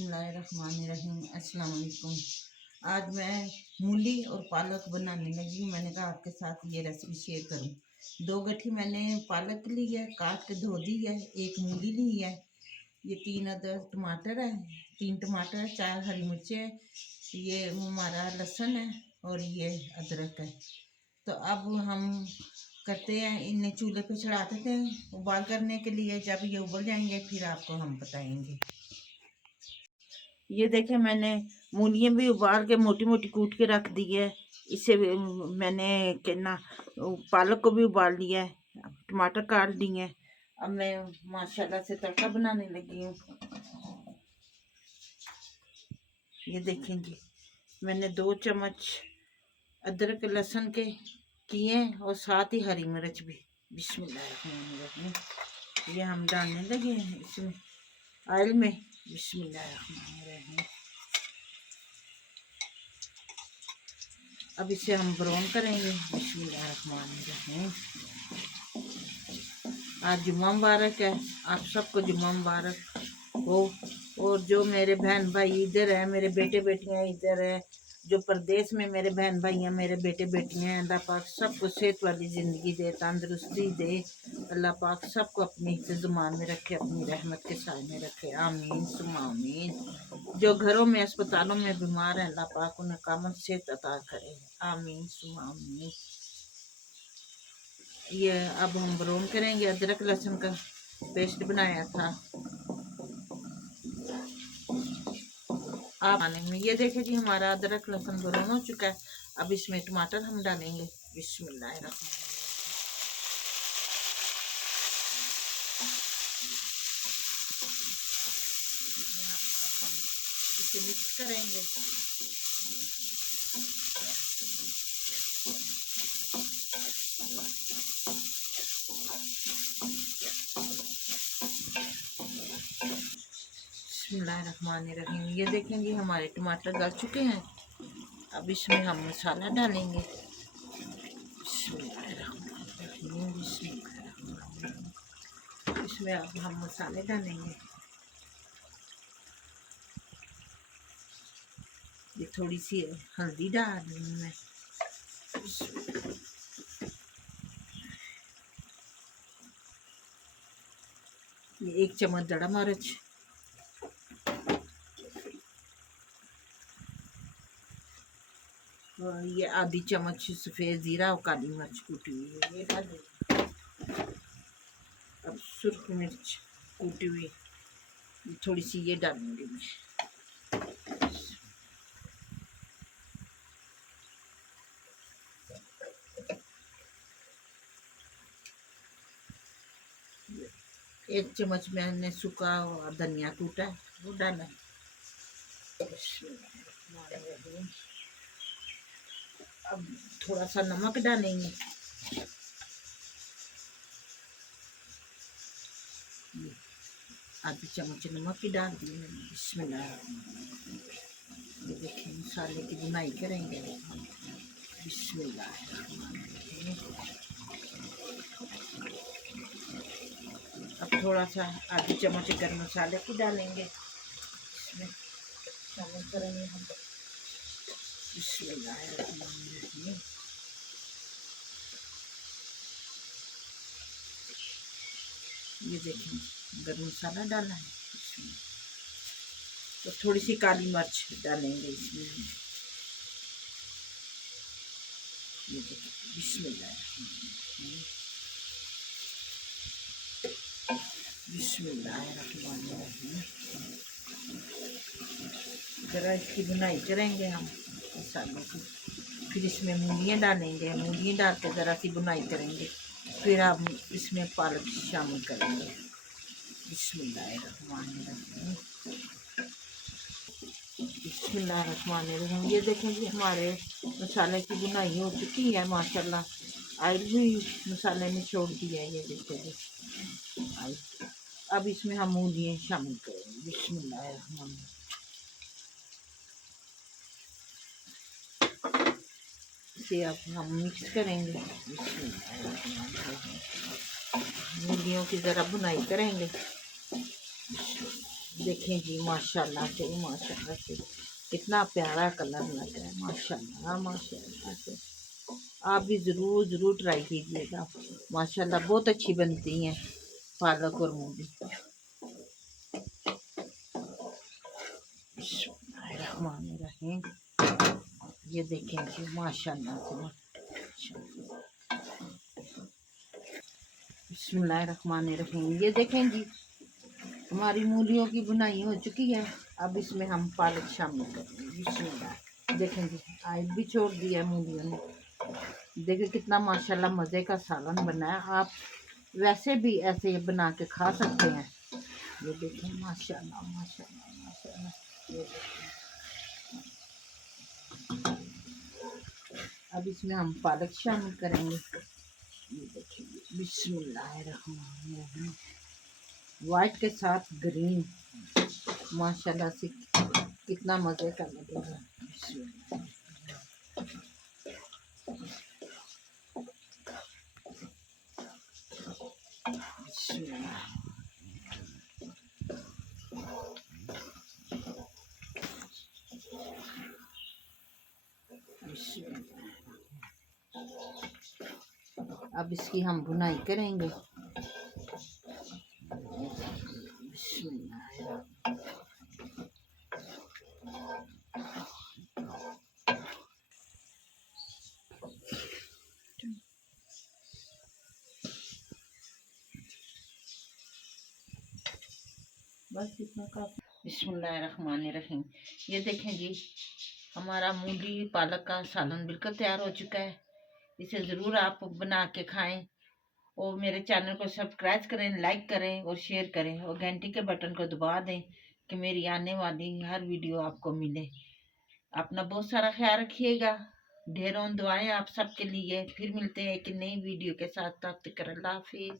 बिस्मिल्लाहिर्रहमानिर्रहीम। अस्सलाम वालेकुम। आज मैं मूली और पालक बनाने लगी हूँ। मैंने कहा आपके साथ ये रेसिपी शेयर करूँ। 2 गट्ठी मैंने पालक ली है, काट के धो दी है। 1 मूली ली है। ये 3 अदर टमाटर है, 3 टमाटर है, 4 हरी मिर्चें है, ये हमारा लहसुन है और ये अदरक है। तो अब हम करते हैं, इन्हें चूल्हे पे चढ़ा देते हैं उबाल करने के लिए। जब ये उबल जाएंगे फिर आपको हम बताएंगे। ये देखें, मैंने मूलियाँ भी उबाल के मोटी मोटी कूट के रख दी है। इसे मैंने कहना पालक को भी उबाल लिया है, टमाटर काट दिए हैं। अब मैं माशाल्लाह से तड़का बनाने लगी हूँ। ये देखें जी, मैंने 2 चम्मच अदरक लहसुन के किए और साथ ही हरी मिर्च भी। बिस्मिल्लाह, ये हम डालने लगे हैं इसमें ऑयल में। बिस्मिल्लाह, अब इसे हम ब्राउन करेंगे। बिस्मिल्लाहिर्रहमानिर्रहीम। आज जुम्मा मुबारक है, आप सबको जुम्मा मुबारक हो। और जो मेरे बहन भाई इधर है, मेरे बेटे बेटियां इधर है, जो प्रदेश में मेरे बहन भाई हैं, मेरे बेटे बेटियां हैं, अल्लाह पाक सबको सेहत वाली ज़िंदगी दे, तंदुरुस्ती दे। अल्लाह पाक सबको अपनी ज़ुबान में रखे, अपनी रहमत के साए में रखे। आमीन सुम्मा आमीन। जो घरों में अस्पतालों में बीमार हैं, अल्लाह पाक उन्हें कामत सेहत अता करे। आमीन सुम्मा आमीन। ये अब हम ब्राउन करेंगे। अदरक लहसुन का पेस्ट बनाया था आप आने में। ये देखें जी, हमारा अदरक लहसुन ब्राउन हो चुका है। अब इसमें टमाटर हम डालेंगे। बिस्मिल्लाहिर्रहमानिर्रहीम। इसे मिक्स करेंगे। बिस्मिल्लाहिर्रहमानिर्रहीम। ये देखेंगे हमारे टमाटर गल चुके हैं। अब इसमें हम मसाला डालेंगे। बिस्मिल्लाहिर्रहमानिर्रहीम, बिस्मिल्लाहिर्रहमानिर्रहीम। इसमें अब हम मसाले डालेंगे। ये थोड़ी सी हल्दी डाल रही हूँ मैं। ये 1 चम्मच दड़ा मिर्च, और ये आधी चम्मच सफ़ेद ज़ीरा और काली मिर्च कूटी हुई है, ये डाल देंगे। अब सुर्ख मिर्च कूटी हुई थोड़ी सी ये डालूंगी मैं। एक चम्मच मैंने सूखा धनिया कूटा है, वो डाला। अब थोड़ा सा नमक डालेंगे। आधी चम्मच नमक की डाल दी मैंने। बिस्मिल्लाह। ये देखिए, मसाले की बुनाई करेंगे। बिस्मिल्लाह। अब थोड़ा सा आधी चम्मच गरम मसाले की डालेंगे, इसमें शामिल करेंगे हम। बिस्मिल्लाहिर्रहमानिर्रहीम। ये देखें, गरम मसाला डाला है इसमें। तो थोड़ी सी काली मिर्च डालेंगे इसमें। ये देखें, बिस्मिल्लाहिर्रहमानिर्रहीम, बिस्मिल्लाहिर्रहमानिर्रहीम। ज़रा इसकी बुनाई करेंगे हम मसालों की। फिर इसमें मूलियाँ डालेंगे। मूलियाँ डाल के ज़रा सी बुनाई करेंगे। फिर हम इसमें पालक शामिल करेंगे। बिस्मिल्लाहिर्रहमानिर्रहीम, बिस्मिल्लाहिर्रहमानिर्रहीम। ये देखें कि हमारे मसाले की बुनाई हो चुकी है माशाल्लाह। ऑयल भी मसाले में छोड़ दिया है, ये देखें जी ऑयल। अब इसमें हम मूलियाँ शामिल करेंगे। बिस्मिल्लाहिर्रहमानिर्रहीम। इसे अब हम मिक्स करेंगे। मूलियों की ज़रा बुनाई करेंगे। देखें जी, माशाल्लाह से कितना प्यारा कलर लग रहा है, माशाल्लाह माशाल्लाह से। आप भी ज़रूर ट्राई कीजिएगा, माशाल्लाह बहुत अच्छी बनती हैं पालक और मूली। बिस्मिल्लाहिर्रहमानिर्रहीम। ये देखें जी, माशाल्लाह से बिस्मिल्लाहिर्रहमानिर्रहीम। ये देखें जी, हमारी मूलियों की बुनाई हो चुकी है। अब इसमें हम पालक शामिल करेंगे। बिस्मिल्लाह। देखें जी, आयत भी छोड़ दिया है मूलियों ने। देखिए कितना माशाल्लाह मज़े का सालन बना है। आप वैसे भी ऐसे बना के खा सकते हैं। ये देखें माशाल्लाह माशाल्लाह माशाल्लाह। ये देखें। अब इसमें हम पालक शामिल करेंगे। ये देखिए बिस्मिल्लाहिर्रहमानिर्रहीम। वाइट के साथ ग्रीन, माशाल्लाह से कितना मज़े का लगेगा। बिस्मिल्लाह। बिस्मिल्लाह। अब इसकी हम बुनाई करेंगे। बस इतना काफी। बिस्मिल्लाहिर्रहमानिर्रहीम। ये देखें जी, हमारा मूली पालक का सालन बिल्कुल तैयार हो चुका है। इसे ज़रूर आप बना के खाएं और मेरे चैनल को सब्सक्राइब करें, लाइक करें और शेयर करें और घंटी के बटन को दबा दें कि मेरी आने वाली हर वीडियो आपको मिले। अपना बहुत सारा ख्याल रखिएगा। ढेरों दुआएं आप सबके लिए। फिर मिलते हैं एक नई वीडियो के साथ। तब तक अल्लाह हाफिज़।